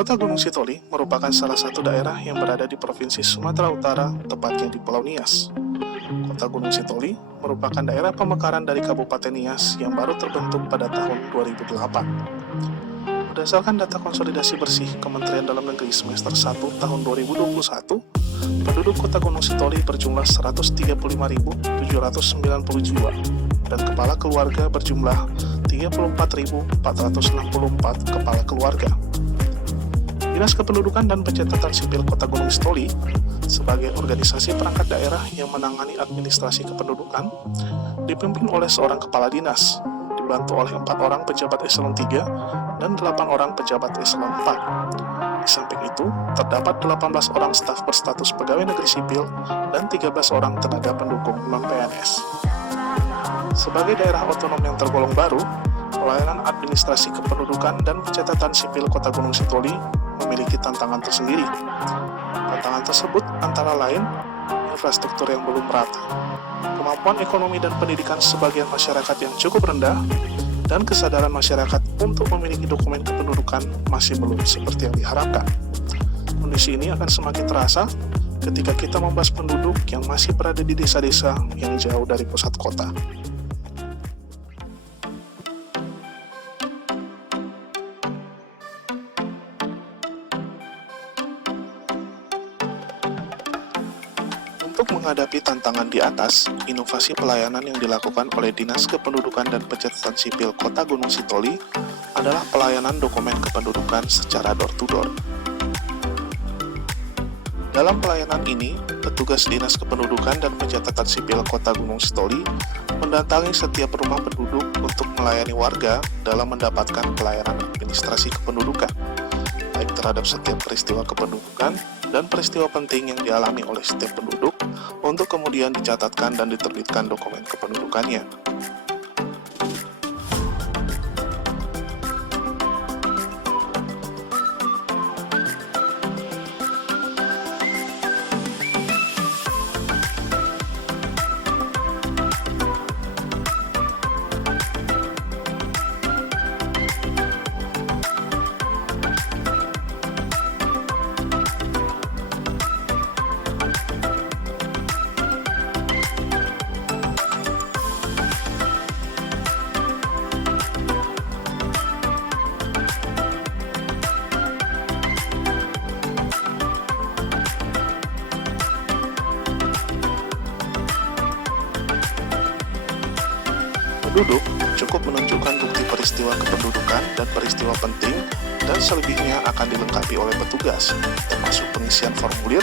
Kota Gunung Sitoli merupakan salah satu daerah yang berada di Provinsi Sumatera Utara, tepatnya di Pulau Nias. Kota Gunung Sitoli merupakan daerah pemekaran dari Kabupaten Nias yang baru terbentuk pada tahun 2008. Berdasarkan data konsolidasi bersih Kementerian Dalam Negeri semester 1 tahun 2021, penduduk Kota Gunung Sitoli berjumlah 135.790 jiwa dan kepala keluarga berjumlah 34.464 kepala keluarga. Dinas Kependudukan dan Pencatatan Sipil Kota Gunung Sitoli sebagai organisasi perangkat daerah yang menangani administrasi kependudukan dipimpin oleh seorang kepala dinas, dibantu oleh 4 orang pejabat eselon 3 dan 8 orang pejabat eselon 4. Di samping itu, terdapat 18 orang staf berstatus pegawai negeri sipil dan 13 orang tenaga pendukung non-PNS. Sebagai daerah otonom yang tergolong baru, pelayanan administrasi kependudukan dan pencatatan sipil Kota Gunung Sitoli memiliki tantangan tersendiri. Tantangan tersebut antara lain infrastruktur yang belum merata, kemampuan ekonomi dan pendidikan sebagian masyarakat yang cukup rendah, dan kesadaran masyarakat untuk memiliki dokumen kependudukan masih belum seperti yang diharapkan. Kondisi ini akan semakin terasa ketika kita membahas penduduk yang masih berada di desa-desa yang jauh dari pusat kota. Untuk menghadapi tantangan di atas, inovasi pelayanan yang dilakukan oleh Dinas Kependudukan dan Pencatatan Sipil Kota Gunung Sitoli adalah pelayanan dokumen kependudukan secara door-to-door. Dalam pelayanan ini, petugas Dinas Kependudukan dan Pencatatan Sipil Kota Gunung Sitoli mendatangi setiap rumah penduduk untuk melayani warga dalam mendapatkan pelayanan administrasi kependudukan, baik terhadap setiap peristiwa kependudukan dan peristiwa penting yang dialami oleh setiap penduduk untuk kemudian dicatatkan dan diterbitkan dokumen kependudukannya. Penduduk cukup menunjukkan bukti peristiwa kependudukan dan peristiwa penting, dan selebihnya akan dilengkapi oleh petugas, termasuk pengisian formulir,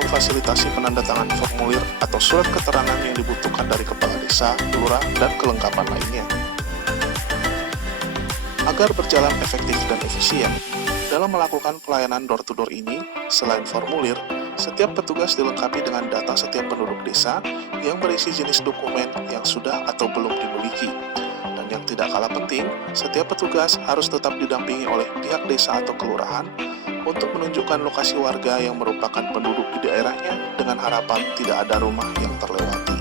memfasilitasi penandatangan formulir atau surat keterangan yang dibutuhkan dari kepala desa, lurah, dan kelengkapan lainnya. Agar berjalan efektif dan efisien, dalam melakukan pelayanan door-to-door ini, selain formulir, setiap petugas dilengkapi dengan data setiap penduduk desa yang berisi jenis dokumen yang sudah atau belum dimiliki. Dan yang tidak kalah penting, setiap petugas harus tetap didampingi oleh pihak desa atau kelurahan untuk menunjukkan lokasi warga yang merupakan penduduk di daerahnya dengan harapan tidak ada rumah yang terlewati.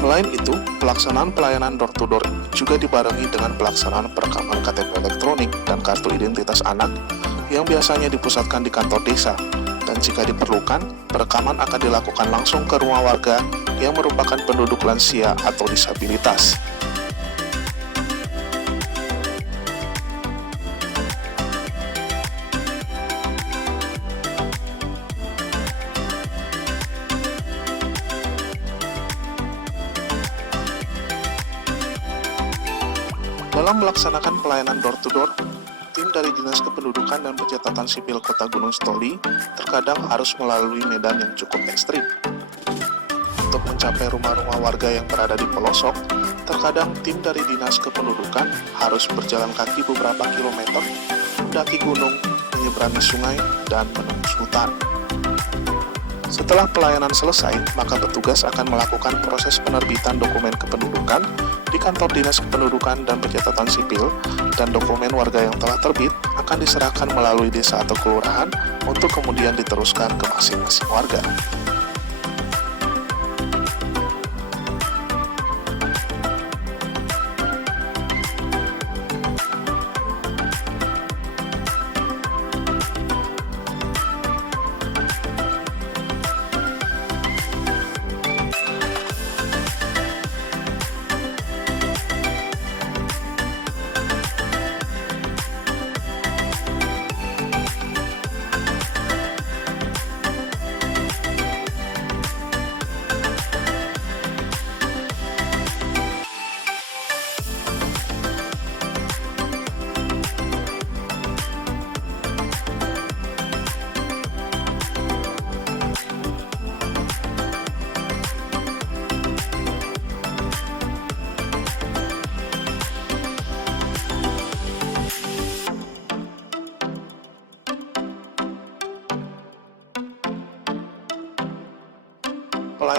Selain itu, pelaksanaan pelayanan door-to-door juga dibarengi dengan pelaksanaan perekaman KTP elektronik dan kartu identitas anak yang biasanya dipusatkan di kantor desa. Dan jika diperlukan, perekaman akan dilakukan langsung ke rumah warga yang merupakan penduduk lansia atau disabilitas. Dalam melaksanakan pelayanan door-to-door, tim dari Dinas Kependudukan dan Pencatatan Sipil Kota Gunung Sitoli terkadang harus melalui medan yang cukup ekstrim. Untuk mencapai rumah-rumah warga yang berada di pelosok, terkadang tim dari Dinas Kependudukan harus berjalan kaki beberapa kilometer, mendaki gunung, menyeberangi sungai, dan menembus hutan. Setelah pelayanan selesai, maka petugas akan melakukan proses penerbitan dokumen kependudukan di kantor Dinas Kependudukan dan Pencatatan Sipil, dan dokumen warga yang telah terbit akan diserahkan melalui desa atau kelurahan untuk kemudian diteruskan ke masing-masing warga.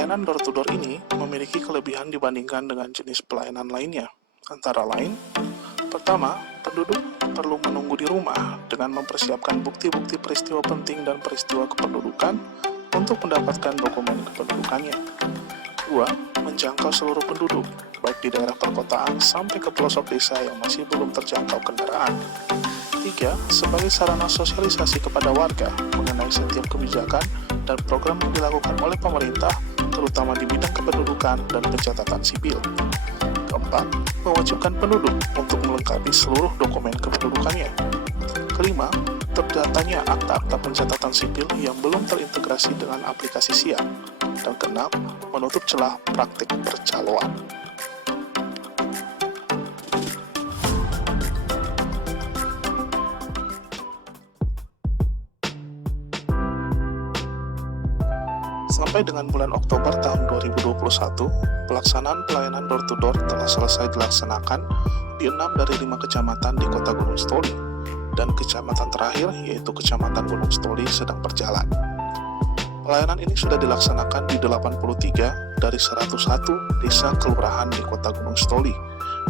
Pelayanan door-to-door ini memiliki kelebihan dibandingkan dengan jenis pelayanan lainnya. Antara lain, pertama, penduduk perlu menunggu di rumah dengan mempersiapkan bukti-bukti peristiwa penting dan peristiwa kependudukan untuk mendapatkan dokumen kependudukannya. Kedua, menjangkau seluruh penduduk, baik di daerah perkotaan sampai ke pelosok desa yang masih belum terjangkau kendaraan. Tiga, sebagai sarana sosialisasi kepada warga mengenai setiap kebijakan dan program yang dilakukan oleh pemerintah, terutama di bidang kependudukan dan pencatatan sipil. Keempat, mewajibkan penduduk untuk melengkapi seluruh dokumen kependudukannya. Kelima, terdatanya akta-akta pencatatan sipil yang belum terintegrasi dengan aplikasi SIA. Dan keenam, menutup celah praktik percaloan. Sampai dengan bulan Oktober tahun 2021, pelaksanaan pelayanan door-to-door telah selesai dilaksanakan di 6 dari 5 kecamatan di Kota Gunung Stoli, dan kecamatan terakhir yaitu Kecamatan Gunung Stoli sedang berjalan. Pelayanan ini sudah dilaksanakan di 83 dari 101 desa kelurahan di Kota Gunung Stoli,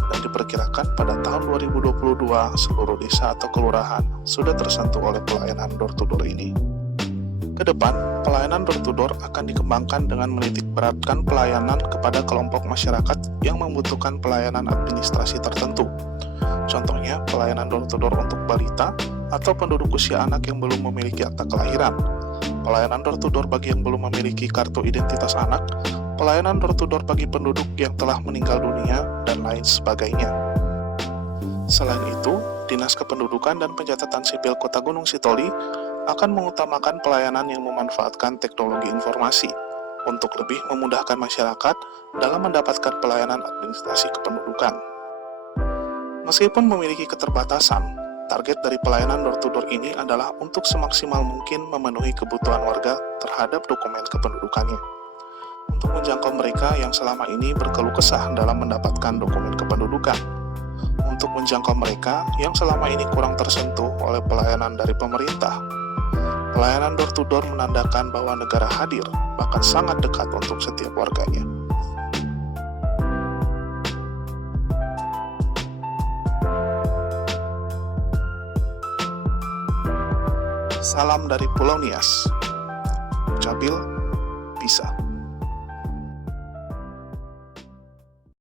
dan diperkirakan pada tahun 2022 seluruh desa atau kelurahan sudah tersentuh oleh pelayanan door-to-door ini. Kedepan, pelayanan door-to-door akan dikembangkan dengan menitik beratkan pelayanan kepada kelompok masyarakat yang membutuhkan pelayanan administrasi tertentu. Contohnya, pelayanan door-to-door untuk balita atau penduduk usia anak yang belum memiliki akta kelahiran, pelayanan door-to-door bagi yang belum memiliki kartu identitas anak, pelayanan door-to-door bagi penduduk yang telah meninggal dunia, dan lain sebagainya. Selain itu, Dinas Kependudukan dan Pencatatan Sipil Kota Gunung Sitoli akan mengutamakan pelayanan yang memanfaatkan teknologi informasi untuk lebih memudahkan masyarakat dalam mendapatkan pelayanan administrasi kependudukan. Meskipun memiliki keterbatasan, target dari pelayanan door-to-door ini adalah untuk semaksimal mungkin memenuhi kebutuhan warga terhadap dokumen kependudukannya. Untuk menjangkau mereka yang selama ini berkeluh kesah dalam mendapatkan dokumen kependudukan. Untuk menjangkau mereka yang selama ini kurang tersentuh oleh pelayanan dari pemerintah. Pelayanan door-to-door menandakan bahwa negara hadir, bahkan sangat dekat untuk setiap warganya. Salam dari Pulau Nias. Cabil bisa.